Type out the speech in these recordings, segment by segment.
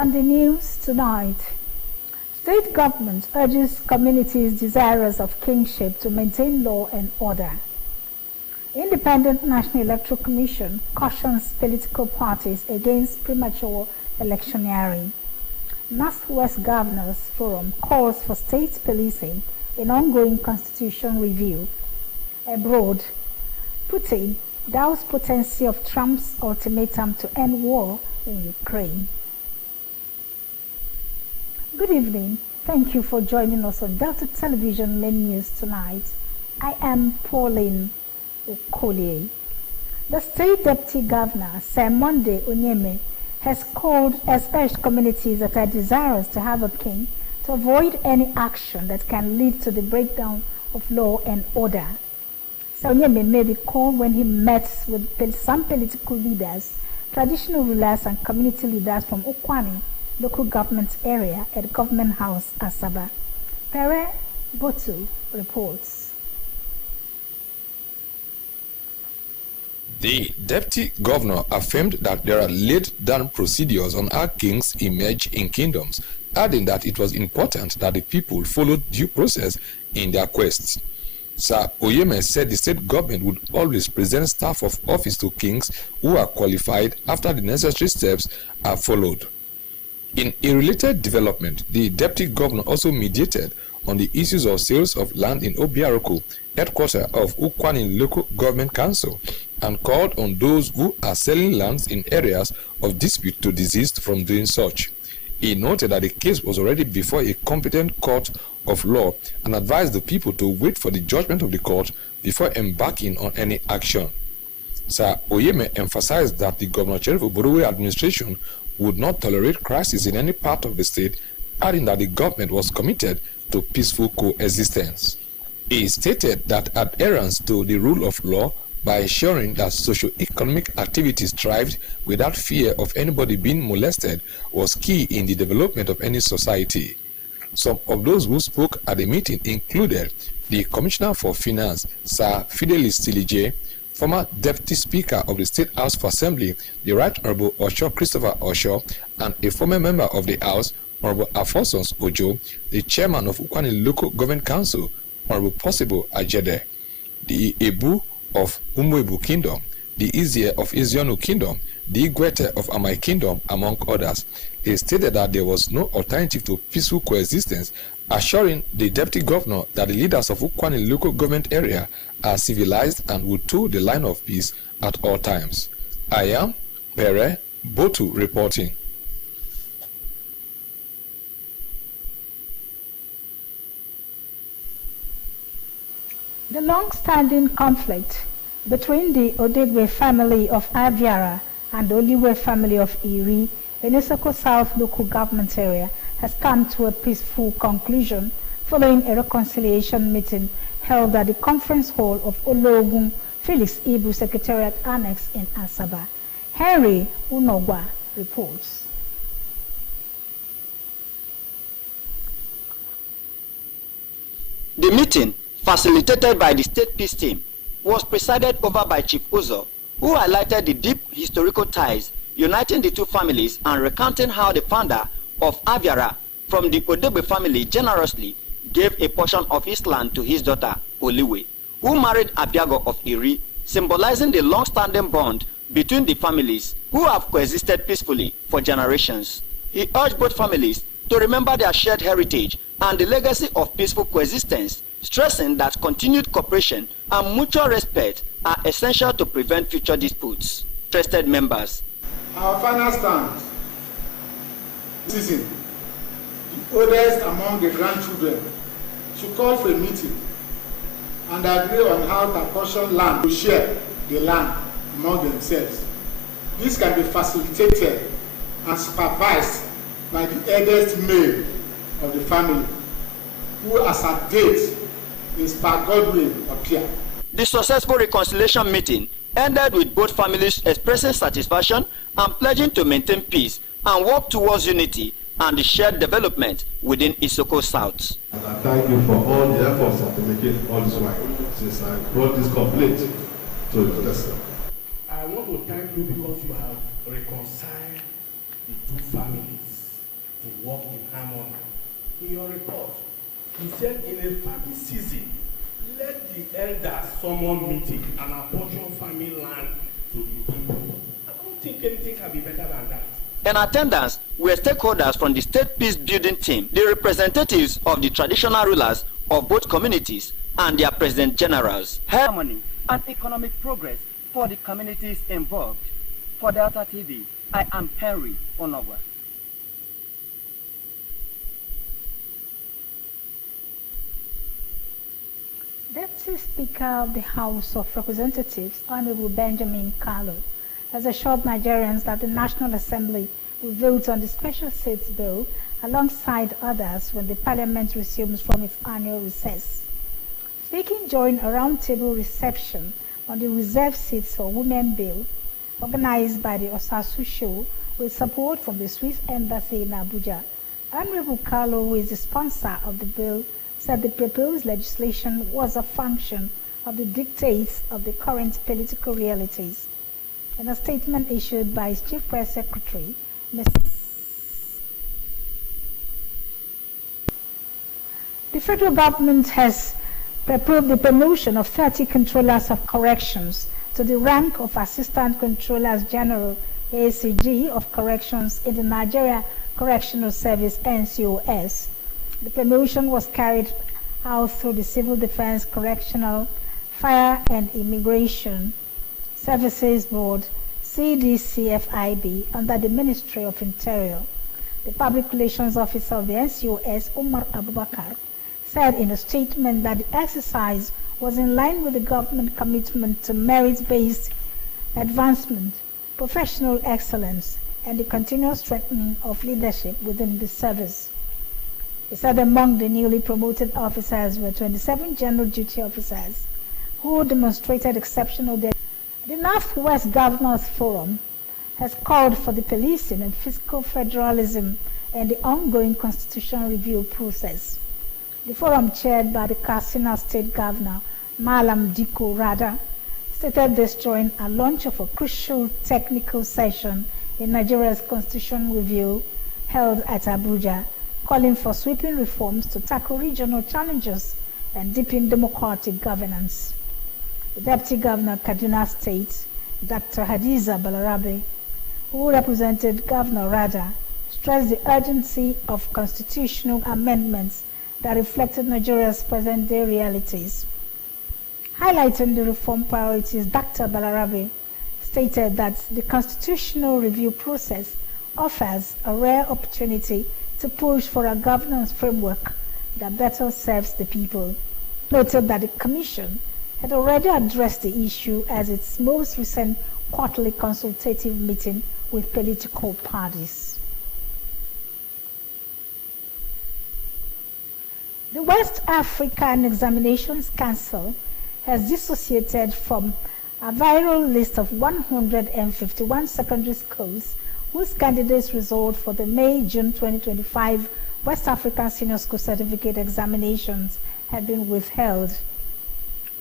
On the news tonight, state government urges communities desirous of kingship to maintain law and order. Independent National Electoral Commission cautions political parties against premature electioneering. Northwest Governors Forum calls for state policing in ongoing constitution review. Abroad, Putin doubts potency of Trump's ultimatum to end war in Ukraine. Good evening. Thank you for joining us on Delta Television Main News tonight. I am Pauline Okolie. The State Deputy Governor, Sir Monday Onyeme, has urged communities that are desirous to have a king to avoid any action that can lead to the breakdown of law and order. Sir Onyeme made the call when he met with some political leaders, traditional rulers, and community leaders from Ukwani local government area at Government House, Asaba. Pere Botu reports. The deputy governor affirmed that there are laid-down procedures on how kings emerge in kingdoms, adding that it was important that the people followed due process in their quests. Sir Oyeme said the state government would always present staff of office to kings who are qualified after the necessary steps are followed. In a related development, the deputy governor also mediated on the issues of sales of land in Obiaroko, headquarters of Ukwani Local Government Council, and called on those who are selling lands in areas of dispute to desist from doing such. He noted that the case was already before a competent court of law and advised the people to wait for the judgment of the court before embarking on any action. Sir Oyeme emphasized that the Governor Sheriff Oborowe administration would not tolerate crisis in any part of the state, adding that the government was committed to peaceful coexistence. He stated that adherence to the rule of law by ensuring that socio-economic activities thrived without fear of anybody being molested was key in the development of any society. Some of those who spoke at the meeting included the Commissioner for Finance, Sir Fidelis Silije, former Deputy Speaker of the State House of Assembly, the Right Honorable Osho Christopher Osho, and a former member of the House, Honorable Afonso Ojo, the Chairman of Ukwani Local Government Council, Honorable Possible Ajede, the Ebu of Umuebu Kingdom, the Izie of Iziono Kingdom, the Igwete of Amai Kingdom, among others. He stated that there was no alternative to peaceful coexistence, assuring the Deputy Governor that the leaders of Ukwani Local Government area are civilized and would toe the line of peace at all times. I am Pere Botu reporting. The long-standing conflict between the Odegwe family of Aviara and the Oliwe family of Iri in Isoko South local government area has come to a peaceful conclusion following a reconciliation meeting held at the conference hall of Ologun Felix Ibu Secretariat Annex in Asaba. Henry Unogwa reports. The meeting, facilitated by the state peace team, was presided over by Chief Uzo, who highlighted the deep historical ties uniting the two families and recounting how the founder of Aviara from the Odegbe family generously gave a portion of his land to his daughter, Oliwe, who married Abiago of Iri, symbolizing the long-standing bond between the families who have coexisted peacefully for generations. He urged both families to remember their shared heritage and the legacy of peaceful coexistence, stressing that continued cooperation and mutual respect are essential to prevent future disputes. Trusted members. Our final stand is the oldest among the grandchildren should call for a meeting and agree on how to apportion land to share the land among themselves. This can be facilitated and supervised by the eldest male of the family, who as at date is Per Godwin Opia. The successful reconciliation meeting ended with both families expressing satisfaction and pledging to maintain peace and work towards unity and the shared development within Isoko South. And I thank you for all the efforts that you're making all this while since I brought this complaint to the person. I want to thank you because you have reconciled the two families. to work in harmony. In your report, you said in a family season, let the elders summon meeting and apportion family land to the people. I don't think anything can be better than that. In attendance were stakeholders from the State Peace Building team, the representatives of the traditional rulers of both communities, and their president generals. Harmony and economic progress for the communities involved. For Delta TV, I am Henry Onogwa. Deputy Speaker of the House of Representatives, Honorable Benjamin Kalu, has assured Nigerians that the National Assembly will vote on the special seats bill alongside others when the Parliament resumes from its annual recess. Speaking during a roundtable reception on the reserved seats for women bill, organized by the Osasu Show with support from the Swiss Embassy in Abuja, Honorable Kalu, who is the sponsor of the bill, said the proposed legislation was a function of the dictates of the current political realities. In a statement issued by his Chief Press Secretary, the federal government has approved the promotion of 30 controllers of corrections to the rank of Assistant Controllers General ACG of Corrections in the Nigeria Correctional Service NCOS. The promotion was carried out through the Civil Defense Correctional, Fire and Immigration Services Board, CDCFIB, under the Ministry of Interior. The Public Relations Officer of the NCOS, Umar Abubakar, said in a statement that the exercise was in line with the government commitment to merit-based advancement, professional excellence, and the continuous strengthening of leadership within the service. He said among the newly promoted officers were 27 general duty officers who demonstrated exceptional dedication. The Northwest Governors Forum has called for the policing and fiscal federalism and the ongoing constitutional review process. The forum, chaired by the Katsina State Governor, Malam Diko Rada, stated this during a launch of a crucial technical session in Nigeria's constitutional review held at Abuja, calling for sweeping reforms to tackle regional challenges and deepen democratic governance. The Deputy Governor of Kaduna State, Dr. Hadiza Balarabe, who represented Governor Rada, stressed the urgency of constitutional amendments that reflected Nigeria's present-day realities. Highlighting the reform priorities, Dr. Balarabe stated that the constitutional review process offers a rare opportunity to push for a governance framework that better serves the people. Noted that the Commission had already addressed the issue at its most recent quarterly consultative meeting with political parties. The West African Examinations Council has dissociated from a viral list of 151 secondary schools whose candidates' results for the May-June 2025 West African Senior School Certificate examinations had been withheld.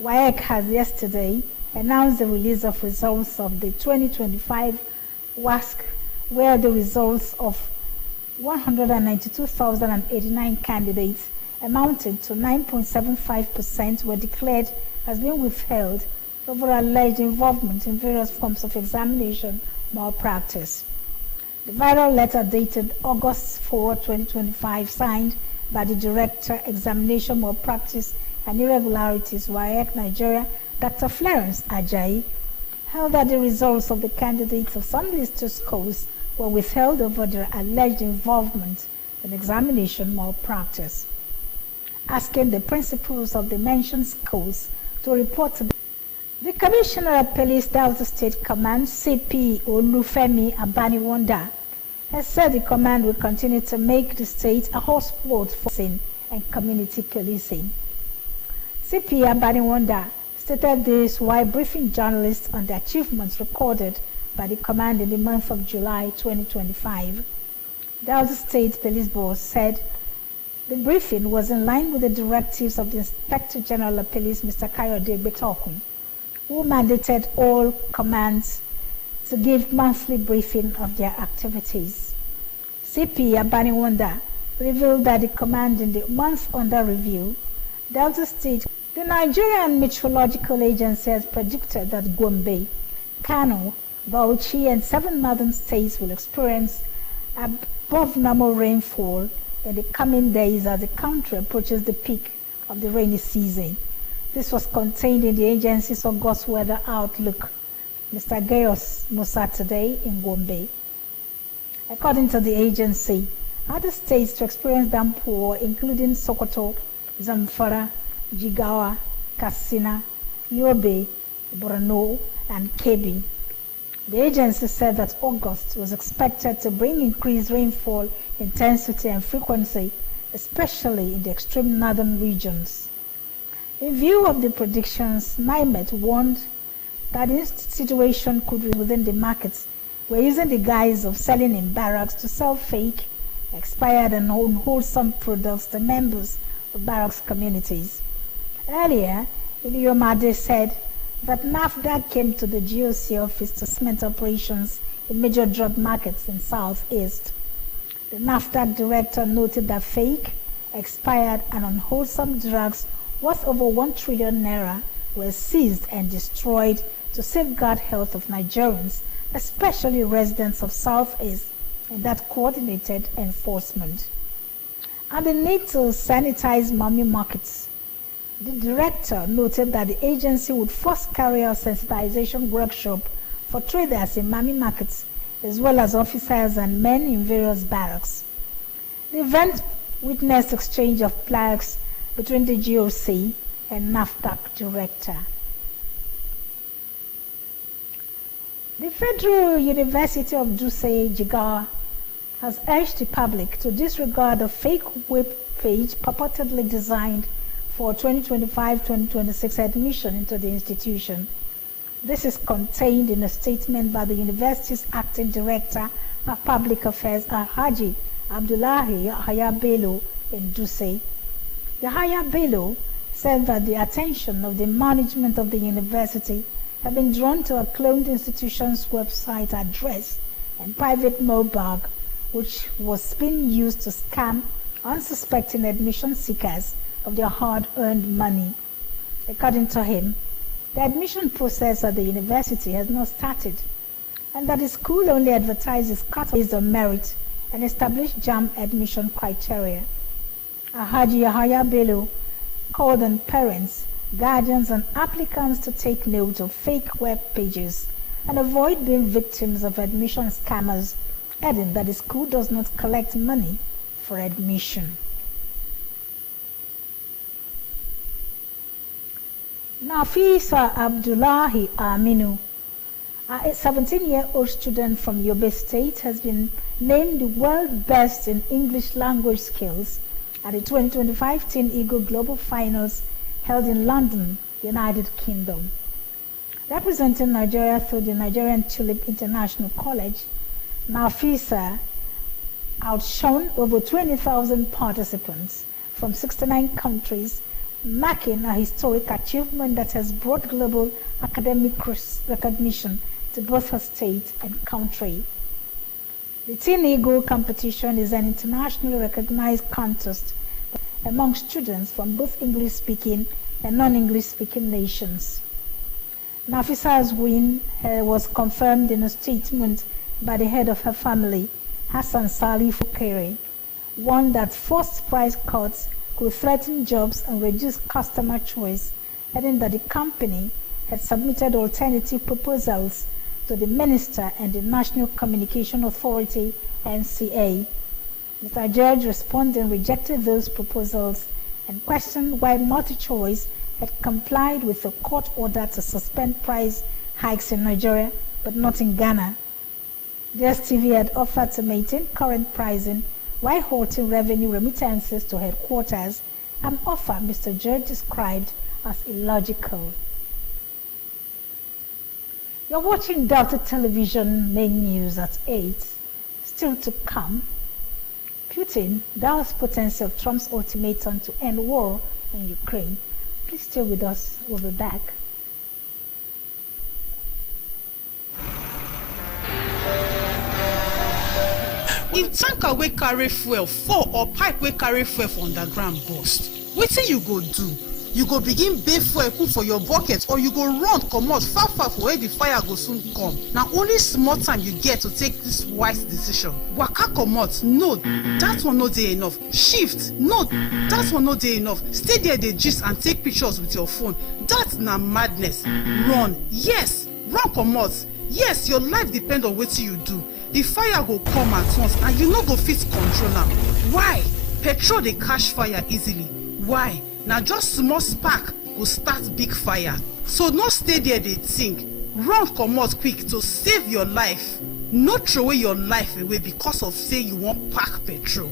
WAEC has yesterday announced the release of results of the 2025 WASC, where the results of 192,089 candidates amounting to 9.75% were declared as being withheld over alleged involvement in various forms of examination malpractice. The viral letter dated August 4, 2025, signed by the Director, Examination Malpractice and Irregularities, WAEC Nigeria, Dr. Florence Ajayi, held that the results of the candidates of some listed schools were withheld over their alleged involvement in examination malpractice, asking the principals of the mentioned schools to report to the Commissioner of Police Delta State Command, CP Olufemi Abaniwanda, has said the command will continue to make the state a hotspot for policing and community policing. CP Abaniwanda stated this while briefing journalists on the achievements recorded by the command in the month of July 2025. Delta State Police Board said the briefing was in line with the directives of the Inspector General of Police, Mr. Kayode Betokun, who mandated all commands to give monthly briefing of their activities. CP Abaniwanda revealed that the command in the month under review, Delta State, the Nigerian Meteorological Agency has predicted that Gombe, Kano, Bauchi, and 7 northern states will experience above normal rainfall in the coming days as the country approaches the peak of the rainy season. This was contained in the agency's August weather outlook, Mr. Gayos Musa, today in Gombe. According to the agency, other states to experience downpour, including Sokoto, Zamfara, Jigawa, Katsina, Yobe, Borno, and Kebbi. The agency said that August was expected to bring increased rainfall intensity and frequency, especially in the extreme northern regions. In view of the predictions, NIMET warned that this situation could be within the markets were using the guise of selling in barracks to sell fake, expired and unwholesome products to members of barracks communities. Earlier, Iliomade said that NAFDAC came to the GOC office to cement operations in major drug markets in Southeast. The NAFDAC director noted that fake, expired and unwholesome drugs worth over 1 trillion naira were seized and destroyed to safeguard health of Nigerians, especially residents of Southeast, and that coordinated enforcement. And the need to sanitize mommy markets. The director noted that the agency would first carry out sensitization workshop for traders in mommy markets, as well as officers and men in various barracks. The event witnessed exchange of plaques between the GOC and NAFDAC director. The Federal University of Dutse Jigawa has urged the public to disregard the fake web page purportedly designed for 2025-2026 admission into the institution. This is contained in a statement by the university's acting director of public affairs, Haji Abdullahi Yahya Bello in Dutse. Yahya Bello said that the attention of the management of the university had been drawn to a cloned institution's website address and private mobile, which was being used to scam unsuspecting admission seekers of their hard-earned money. According to him, the admission process at the university has not started, and that the school only advertises cut based on merit and established JAMB admission criteria. Haji Yahya Bello called on parents, guardians, and applicants to take note of fake web pages and avoid being victims of admission scammers, adding that the school does not collect money for admission. Nafisa Abdullahi Aminu, a 17-year-old student from Yobe State, has been named the world best in English language skills at the 2025 Teen Eagle Global Finals held in London, United Kingdom. Representing Nigeria through the Nigerian Tulip International College, Nafisa outshone over 20,000 participants from 69 countries, marking a historic achievement that has brought global academic recognition to both her state and country. The Teen Eagle competition is an internationally recognized contest among students from both English-speaking and non-English-speaking nations. Nafisa's win was confirmed in a statement by the head of her family, Hassan Salih Fukere, one that forced price cuts could threaten jobs and reduce customer choice, adding that the company had submitted alternative proposals to the Minister and the National Communication Authority, NCA. Mr. George responding rejected those proposals and questioned why MultiChoice had complied with a court order to suspend price hikes in Nigeria, but not in Ghana. DSTV had offered to maintain current pricing while halting revenue remittances to headquarters, an offer Mr. George described as illogical. You're watching Delta Television main news at 8. Still to come, Putin doubts potency of Trump's ultimatum to end war in Ukraine. Please stay with us. We'll be back. If tanker wey carry fuel fall or pipe wey carry fuel for underground burst, wetin you go do? You go begin bail fuel put for your bucket, or you go run comot far for where the fire go soon come. Na only small time you get to take this wise decision. Waka comot, no, that one no dey enough. Shift, no, that one no dey enough. Stay there dey gist and take pictures with your phone. That na madness. Run, yes, run comot. Yes, your life depend on wetin you do. The fire go come at once and you no go fit control am. Why? Petrol dey catch fire easily. Why? Na just small spark go start big fire. So no stay there dey think. Run comot quick to save your life. No throway your life away because of say you wan pack petrol.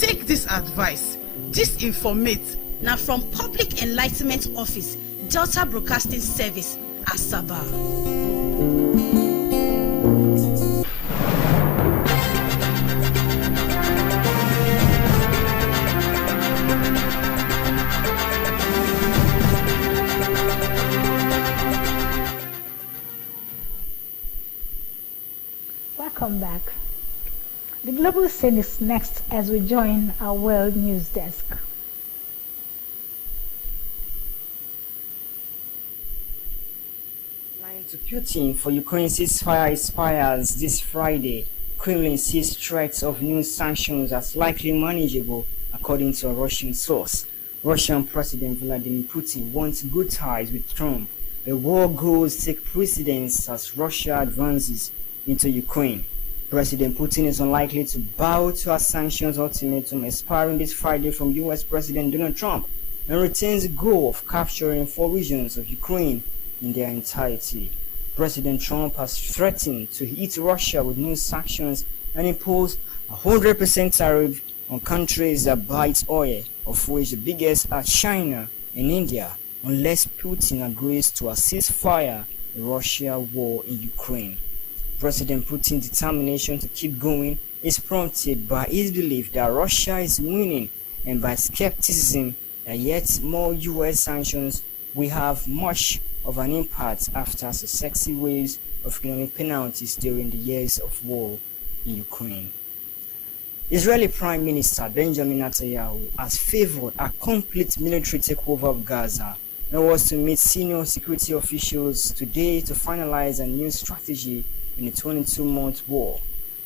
Take this advice. This informate na from Public Enlightenment Office, Delta Broadcasting Service, Asaba. Welcome back. The global scene is next as we join our world news desk. Line to Putin for Ukraine ceasefire expires this Friday. Kremlin sees threats of new sanctions as likely manageable, according to a Russian source. Russian President Vladimir Putin wants good ties with Trump. The war goals take precedence as Russia advances into Ukraine. President Putin is unlikely to bow to a sanctions ultimatum expiring this Friday from U.S. President Donald Trump and retains the goal of capturing 4 regions of Ukraine in their entirety. President Trump has threatened to hit Russia with new sanctions and impose a 100% tariff on countries that buy its oil, of which the biggest are China and India, unless Putin agrees to a ceasefire in Russia war in Ukraine. President Putin's determination to keep going is prompted by his belief that Russia is winning and by skepticism that yet more US sanctions will have much of an impact after successive waves of economic penalties during the years of war in Ukraine. Israeli Prime Minister Benjamin Netanyahu has favored a complete military takeover of Gaza and was to meet senior security officials today to finalize a new strategy in a 22-month war.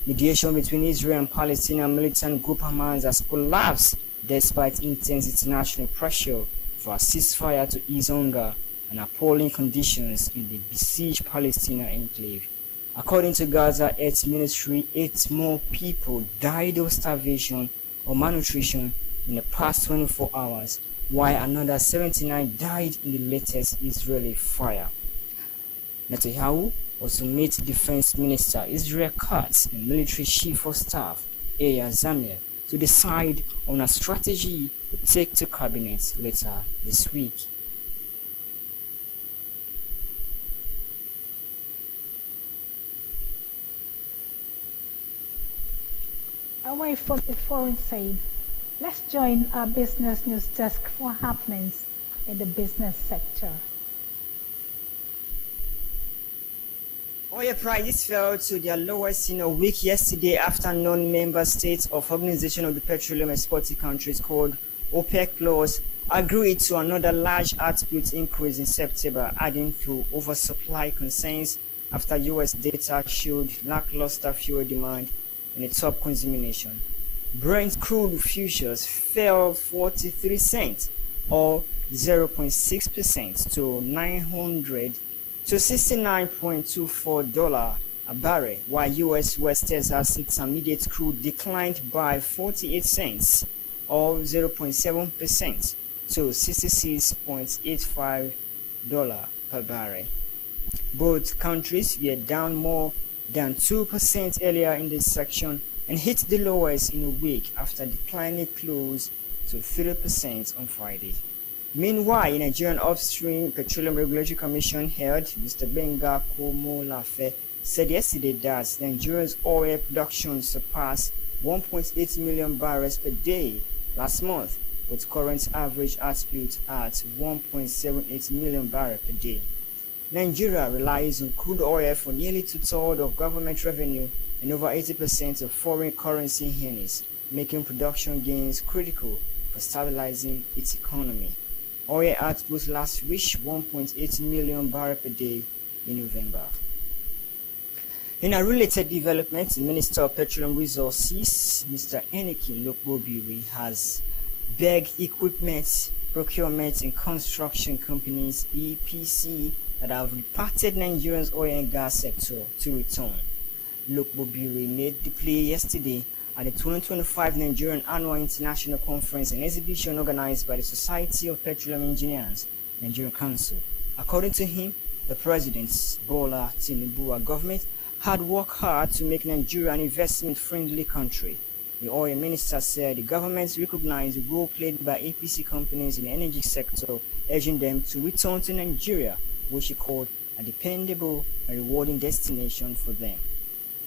Mediation between Israel and Palestinian militant group Hamas has collapsed despite intense international pressure for a ceasefire to ease hunger and appalling conditions in the besieged Palestinian enclave. According to Gaza Health Ministry, 8 more people died of starvation or malnutrition in the past 24 hours, while another 79 died in the latest Israeli fire. Netanyahu was to meet Defense Minister Israel Katz and Military Chief of Staff Eyal Zamir to decide on a strategy to take to cabinet later this week. Away from the foreign side, let's join our business news desk for happenings in the business sector. Oil prices fell to their lowest in a week yesterday after non-member states of Organization of the Petroleum Exporting Countries called OPEC Plus agreed to another large output increase in September, adding to oversupply concerns after U.S. data showed lackluster fuel demand and a top consumer nation. Brent crude futures fell 43 cents or 0.6% to $69.24 a barrel, while U.S. West Texas Intermediate crude declined by 48 cents or 0.7% to $66.85 per barrel. Both countries were down more than 2% earlier in this section and hit the lowest in a week after declining close to 3% on Friday. Meanwhile, Nigerian Upstream Petroleum Regulatory Commission head Mr. Benga Komolafe said yesterday that Nigeria's oil production surpassed 1.8 million barrels per day last month, with current average output at 1.78 million barrels per day. Nigeria relies on crude oil for nearly 2/3 of government revenue and over 80% of foreign currency earnings, making production gains critical for stabilizing its economy. Oil output last reached 1.8 million barrels per day in November. In a related development, the Minister of Petroleum Resources, Mr. Eniki Lokbobiri, has begged equipment, procurement and construction companies, EPC, that have departed Nigeria's oil and gas sector to return. Lokbobiri made the plea yesterday at the 2025 Nigerian Annual International Conference and Exhibition organized by the Society of Petroleum Engineers, Nigerian Council. According to him, the President's Bola Tinubu government had worked hard to make Nigeria an investment-friendly country. The oil minister said the government recognized the role played by APC companies in the energy sector, urging them to return to Nigeria, which he called a dependable and rewarding destination for them.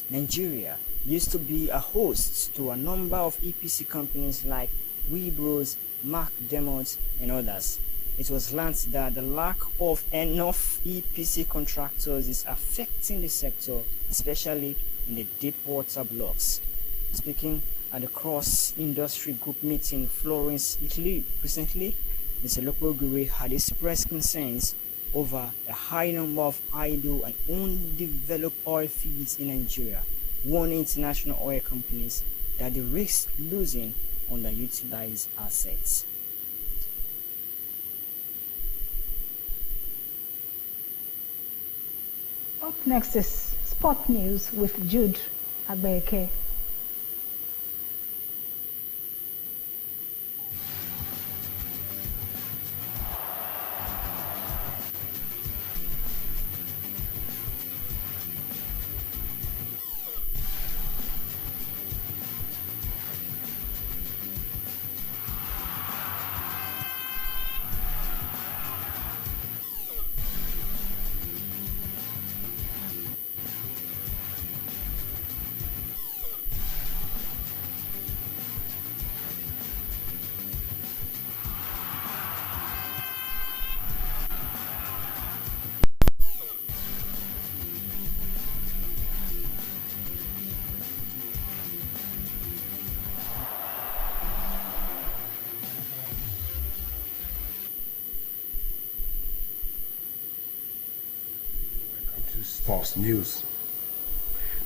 Nigeria used to be a host to a number of EPC companies like Wibros, McDermott, and others. It was learned that the lack of enough EPC contractors is affecting the sector, especially in the deep water blocks. Speaking at the cross-industry group meeting in Florence, Italy recently, Mr. Lokbobiri had expressed concerns over the high number of idle and undeveloped oil fields in Nigeria, warning international oil companies that they risk losing underutilized assets. Up next is Sport News with Jude Abeke. Sports News.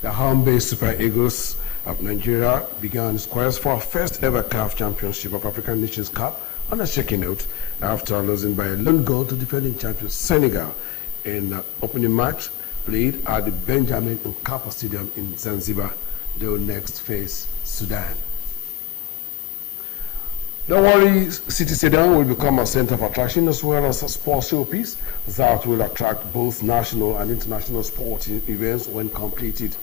The home-based Super Eagles of Nigeria began its quest for a first ever CAF Championship of African Nations Cup on a shaky note after losing by a lone goal to defending champions Senegal in the opening match played at the Benjamin Mkapa Stadium in Zanzibar. They will next face Sudan. The Warri City Stadium will become a center of attraction as well as a sports showpiece that will attract both national and international sporting events when completed.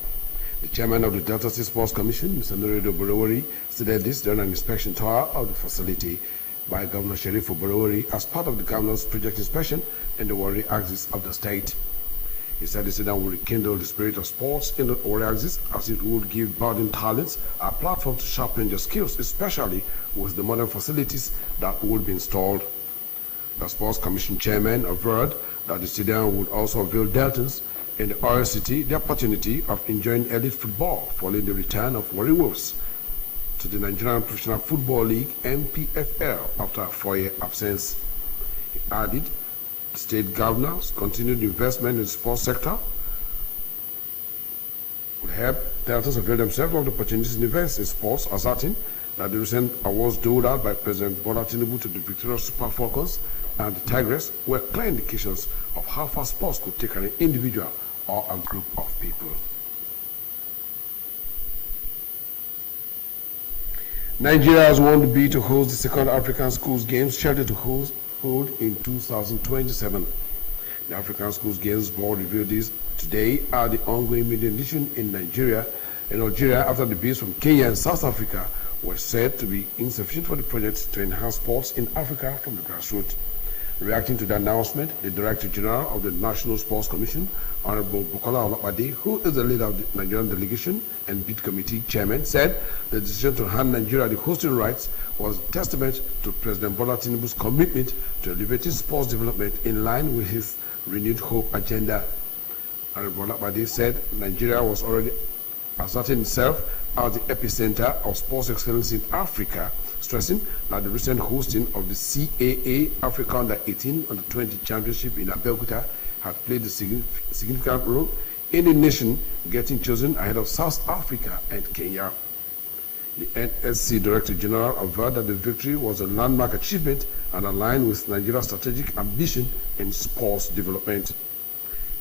The chairman of the Delta State Sports Commission, Mr. Nuredo Borowori, stated this during an inspection tour of the facility by Governor Sheriff Borowori as part of the governor's project inspection in the Warri axis of the state. He said the stadium will rekindle the spirit of sports in the Warri axis as it would give budding talents a platform to sharpen their skills, especially with the modern facilities that would be installed. The Sports Commission chairman averred that the stadium would also avail Deltans in the Oil City the opportunity of enjoying elite football following the return of Warri Wolves to the Nigerian Professional Football League (NPFL) after a 4-year absence. He added the state governor's continued investment in the sports sector would help Deltans avail themselves of the opportunities in events in sports, asserting that the recent awards doled out by President Bola Tinubu to the victorious Super Falcons and the Tigers were clear indications of how far sports could take an individual or a group of people. Nigeria has won the bid to host the second African Schools Games scheduled to hold in 2027. The African Schools Games Board revealed this today at the ongoing maiden edition in Algeria after the bids from Kenya and South Africa were said to be insufficient for the project to enhance sports in Africa from the grassroots. Reacting to the announcement, the Director General of the National Sports Commission, Honorable Bukola Olopade, who is the leader of the Nigerian delegation and bid committee chairman, said the decision to hand Nigeria the hosting rights was a testament to President Bola Tinubu's commitment to elevating sports development in line with his renewed hope agenda. Arebola Bade said Nigeria was already asserting itself as the epicenter of sports excellence in Africa, stressing that the recent hosting of the CAA Africa Under-18 Under-20 Championship in Abeokuta had played a significant role in the nation getting chosen ahead of South Africa and Kenya. The NSC Director General averred that the victory was a landmark achievement and aligned with Nigeria's strategic ambition in sports development.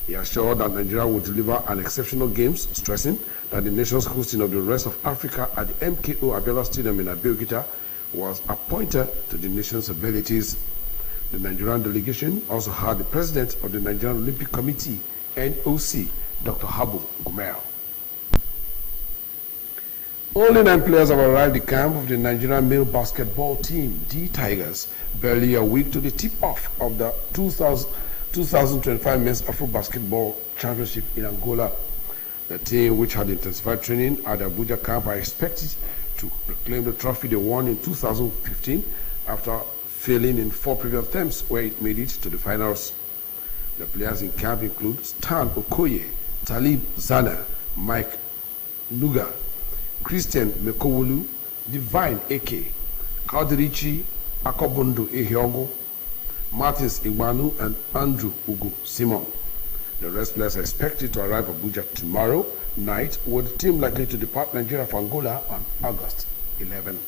He assured that Nigeria would deliver an exceptional games, stressing that the nation's hosting of the rest of Africa at the MKO Abiola Stadium in Abeokuta was a pointer to the nation's abilities. The Nigerian delegation also had the president of the Nigerian Olympic Committee, NOC, Dr. Habu Gumel. Only 9 players have arrived at the camp of the Nigerian male basketball team, the Tigers, barely a week to the tip-off of the 2025 Men's Afro Basketball Championship in Angola. The team, which had intensified training at the Abuja camp, are expected to reclaim the trophy they won in 2015 after failing in 4 previous attempts where it made it to the finals. The players in camp include Stan Okoye, Talib Zana, Mike Luga, Christian Mekowulu, Divine Eke, Kadirichi Akobondo Ehiogo, Martins Igbanu, and Andrew Ugo Simon. The rest players are expected to arrive at Abuja tomorrow night, with the team likely to depart Nigeria for Angola on August 11.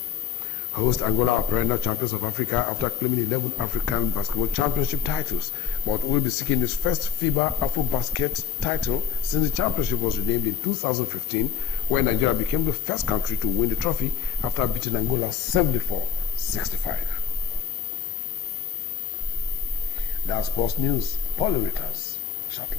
Host Angola are perennial champions of Africa after claiming 11 African basketball championship titles, but will be seeking its first FIBA AfroBasket title since the championship was renamed in 2015, where Nigeria became the first country to win the trophy after beating Angola 74-65. That's sports news. Paul returns shortly.